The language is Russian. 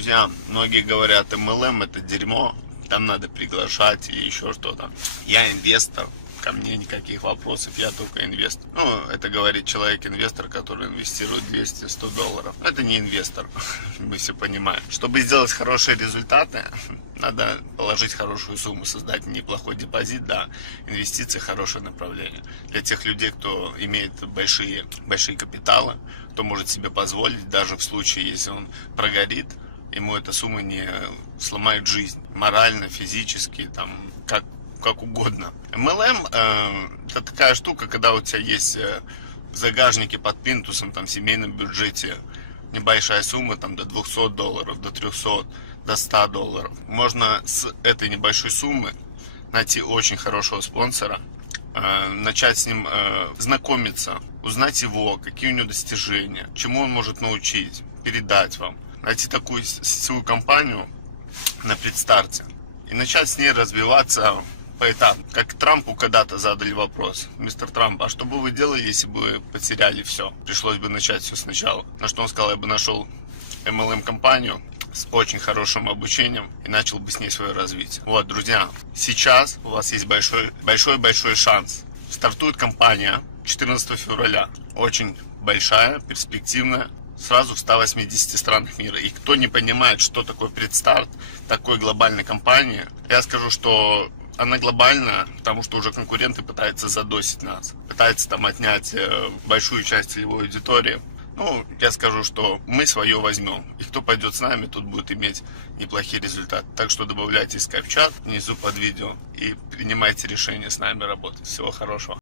Друзья, многие говорят, MLM это дерьмо, там надо приглашать и еще что-то. Я инвестор, ко мне никаких вопросов, я только инвестор. Ну, это говорит человек-инвестор, который инвестирует 200-100 долларов. Это не инвестор, мы все понимаем. Чтобы сделать хорошие результаты, надо положить хорошую сумму, создать неплохой депозит, да, инвестиции хорошее направление. Для тех людей, кто имеет большие капиталы, кто может себе позволить, даже в случае, если он прогорит, ему эта сумма не сломает жизнь, морально, физически, там, как угодно. MLM это такая штука, когда у тебя есть в загажнике под плинтусом, там, в семейном бюджете небольшая сумма, там, до 200 долларов, до 300, до 100 долларов. Можно с этой небольшой суммы найти очень хорошего спонсора, начать с ним знакомиться, узнать его, какие у него достижения, чему он может научить, передать вам. Найти такую сетевую компанию на предстарте и начать с ней развиваться поэтапно. Как Трампу когда-то задали вопрос: мистер Трамп, а что бы вы делали, если бы потеряли все? Пришлось бы начать все сначала. На что он сказал: я бы нашел MLM-компанию с очень хорошим обучением и начал бы с ней свое развитие. Вот, друзья, сейчас у вас есть большой шанс. Стартует компания 14 февраля. Очень большая, перспективная. Сразу в 180 странах мира. И кто не понимает, что такое предстарт такой глобальной компании, я скажу, что она глобальная, потому что уже конкуренты пытаются задосить нас. Пытаются там отнять большую часть целевой аудитории. Ну, я скажу, что мы свое возьмем. И кто пойдет с нами, тот будет иметь неплохие результаты. Так что добавляйтесь в скайп-чат внизу под видео и принимайте решение с нами работать. Всего хорошего.